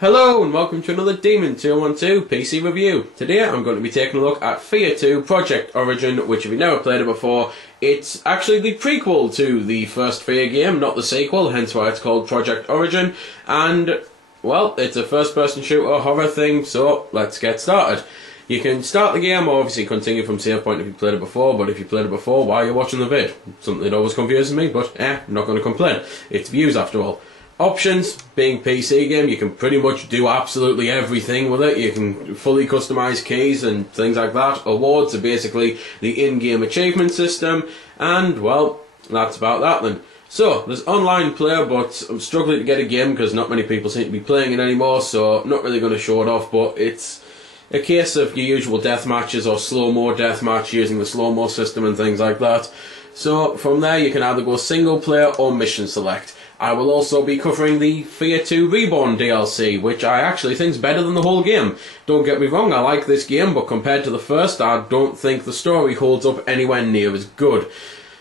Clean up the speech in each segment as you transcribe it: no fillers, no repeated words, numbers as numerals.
Hello and welcome to another Demon 212 PC review. Today I'm going to be taking a look at F.E.A.R 2 Project Origin, which if you've never played it before, it's actually the prequel to the first F.E.A.R game, not the sequel, hence why it's called Project Origin. And, well, it's a first-person shooter horror thing, so let's get started. You can start the game or obviously continue from save point if you played it before, but if you played it before, why are you watching the vid? Something that always confuses me, but I'm not going to complain. It's views after all. Options, being PC game, you can pretty much do absolutely everything with it. You can fully customise keys and things like that. Awards are basically the in-game achievement system, and well, that's about that then. So, there's online player, but I'm struggling to get a game because not many people seem to be playing it anymore, so I'm not really going to show it off, but it's a case of your usual death matches or slow-mo deathmatch using the slow-mo system and things like that. So, from there you can either go single player or mission select. I will also be covering the F.E.A.R 2 Reborn DLC, which I actually think is better than the whole game. Don't get me wrong, I like this game, but compared to the first, I don't think the story holds up anywhere near as good.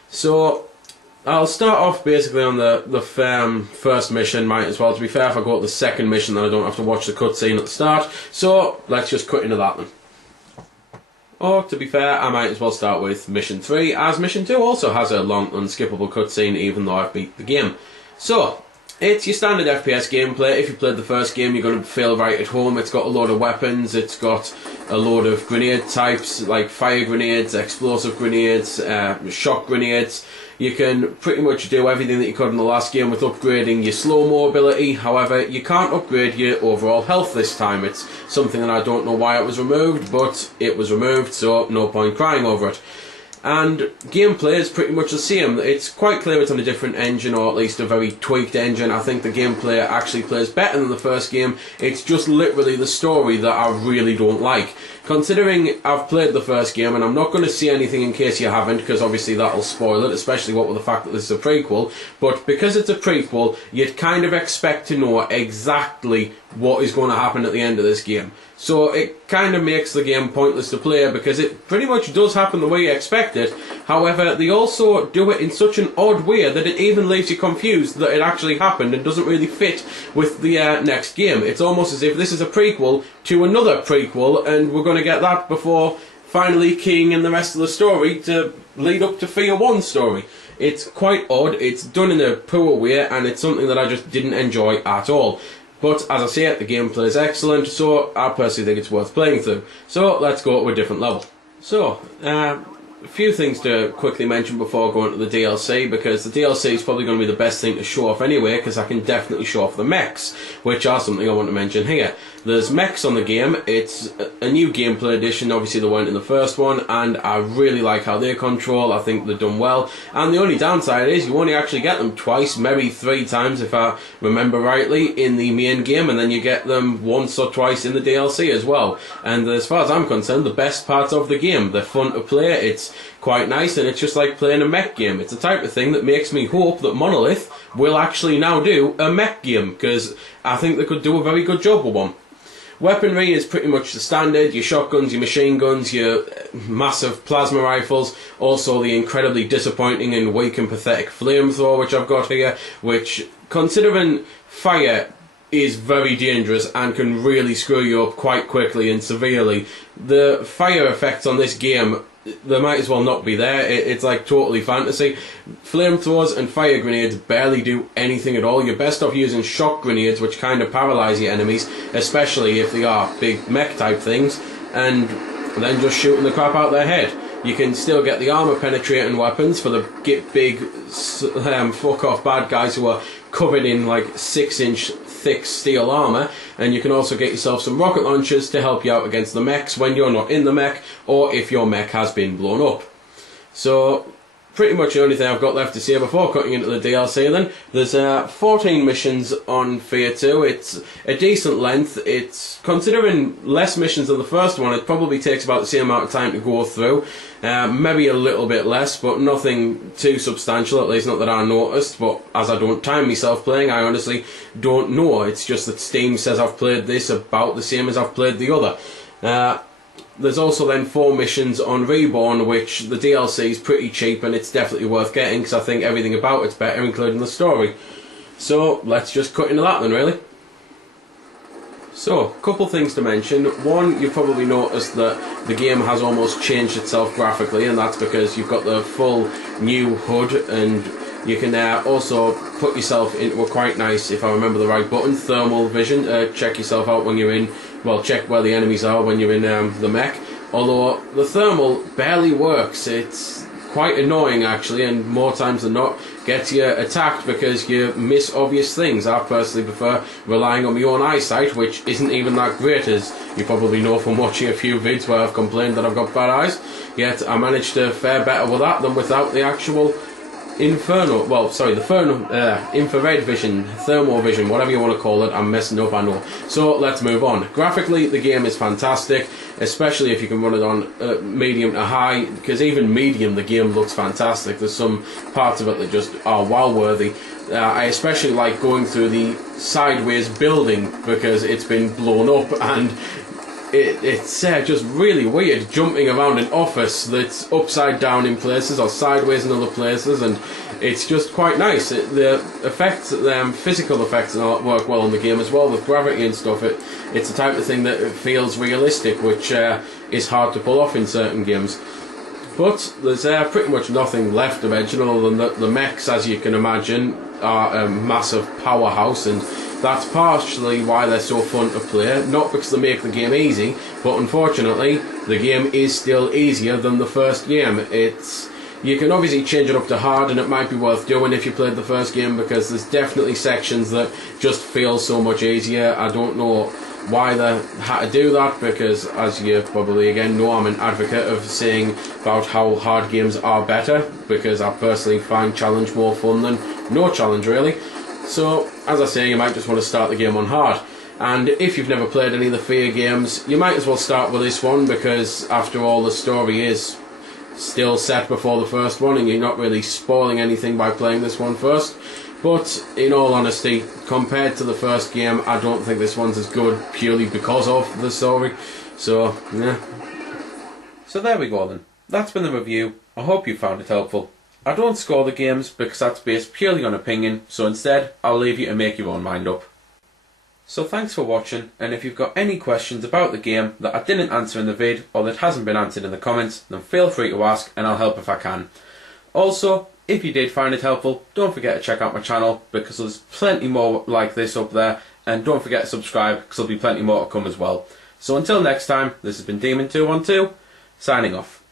So, I'll start off basically on the first mission. Might as well, to be fair, if I go to the second mission, then I don't have to watch the cutscene at the start. So, let's just cut into that then. Or, to be fair, I might as well start with Mission 3, as Mission 2 also has a long, unskippable cutscene, even though I've beat the game. So, it's your standard FPS gameplay. If you played the first game, you're going to feel right at home. It's got a load of weapons, it's got a load of grenade types, like fire grenades, explosive grenades, shock grenades. You can pretty much do everything that you could in the last game with upgrading your slow-mo ability. However, you can't upgrade your overall health this time. It's something that I don't know why it was removed, but it was removed, so no point crying over it. And gameplay is pretty much the same. It's quite clear it's on a different engine, or at least a very tweaked engine. I think the gameplay actually plays better than the first game. It's just literally the story that I really don't like. Considering I've played the first game, and I'm not going to say anything in case you haven't, because obviously that'll spoil it, especially what with the fact that this is a prequel, but because it's a prequel, you'd kind of expect to know exactly what is going to happen at the end of this game. So it kind of makes the game pointless to play because it pretty much does happen the way you expect it. However, they also do it in such an odd way that it even leaves you confused that it actually happened and doesn't really fit with the next game. It's almost as if this is a prequel to another prequel, and we're going to get that before finally keying in the rest of the story to lead up to F.E.A.R 1 story. It's quite odd, it's done in a poor way, and it's something that I just didn't enjoy at all. But, as I say, the gameplay is excellent, so I personally think it's worth playing through. So, let's go to a different level. So, a few things to quickly mention before going to the DLC, because the DLC is probably going to be the best thing to show off anyway, because I can definitely show off the mechs, which are something I want to mention here. There's mechs on the game. It's a new gameplay addition, obviously they weren't in the first one, and I really like how they control. I think they've done well, and the only downside is you only actually get them twice, maybe 3 times if I remember rightly, in the main game, and then you get them once or twice in the DLC as well. And as far as I'm concerned, the best parts of the game. They're fun to play, it's quite nice, and it's just like playing a mech game. It's the type of thing that makes me hope that Monolith will actually now do a mech game, because I think they could do a very good job with one. Weaponry is pretty much the standard, your shotguns, your machine guns, your massive plasma rifles, also the incredibly disappointing and weak and pathetic flamethrower which I've got here, which, considering fire is very dangerous and can really screw you up quite quickly and severely, the fire effects on this game, they might as well not be there. It's like totally fantasy. Flamethrowers and fire grenades barely do anything at all. You're best off using shock grenades, which kind of paralyse your enemies, especially if they are big mech type things, and then just shooting the crap out their head. You can still get the armour penetrating weapons for the big fuck off bad guys who are covered in like 6-inch thick steel armour, and you can also get yourself some rocket launchers to help you out against the mechs when you're not in the mech, or if your mech has been blown up. So, pretty much the only thing I've got left to say before cutting into the DLC then. There's 14 missions on F.E.A.R 2, it's a decent length. It's, considering less missions than the first one, it probably takes about the same amount of time to go through. Maybe a little bit less, but nothing too substantial, at least not that I noticed. But as I don't time myself playing, I honestly don't know. It's just that Steam says I've played this about the same as I've played the other. There's also then 4 missions on Reborn, which the DLC is pretty cheap and it's definitely worth getting because I think everything about it's better, including the story. So let's just cut into that then, really. So, a couple things to mention. One, you've probably noticed that the game has almost changed itself graphically, and that's because you've got the full new HUD, and you can also put yourself into a quite nice, if I remember the right button, thermal vision. Check yourself out when you're in, well, check where the enemies are when you're in the mech. Although the thermal barely works. It's quite annoying actually, and more times than not gets you attacked because you miss obvious things. I personally prefer relying on my own eyesight, which isn't even that great, as you probably know from watching a few vids where I've complained that I've got bad eyes. Yet I managed to fare better with that than without the actual infrared vision, thermal vision, whatever you want to call it. I'm messing up, I know. So let's move on. Graphically, the game is fantastic, especially if you can run it on medium to high, because even medium, the game looks fantastic. There's some parts of it that just are wow-worthy. I especially like going through the sideways building because it's been blown up, and it's just really weird jumping around an office that's upside down in places or sideways in other places, and it's just quite nice. The effects, physical effects and all that work well on the game as well with gravity and stuff. It's the type of thing that feels realistic, which is hard to pull off in certain games. But there's pretty much nothing left of Edge other than the mechs, as you can imagine, are a massive powerhouse, and that's partially why they're so fun to play. Not because they make the game easy, but unfortunately the game is still easier than the first game. You can obviously change it up to hard, and it might be worth doing if you played the first game, because there's definitely sections that just feel so much easier. I don't know why they had to do that, because as you probably again know, I'm an advocate of saying about how hard games are better, because I personally find challenge more fun than no challenge really. So as I say, you might just want to start the game on hard, and if you've never played any of the F.E.A.R games, you might as well start with this one, because after all the story is still set before the first one, and you're not really spoiling anything by playing this one first. But in all honesty, compared to the first game, I don't think this one's as good purely because of the story. So, yeah. So there we go then. That's been the review. I hope you found it helpful. I don't score the games because that's based purely on opinion, so instead I'll leave you to make your own mind up. So thanks for watching, and if you've got any questions about the game that I didn't answer in the vid or that hasn't been answered in the comments, then feel free to ask and I'll help if I can. Also, if you did find it helpful, don't forget to check out my channel, because there's plenty more like this up there, and don't forget to subscribe because there'll be plenty more to come as well. So until next time, this has been Demon212, signing off.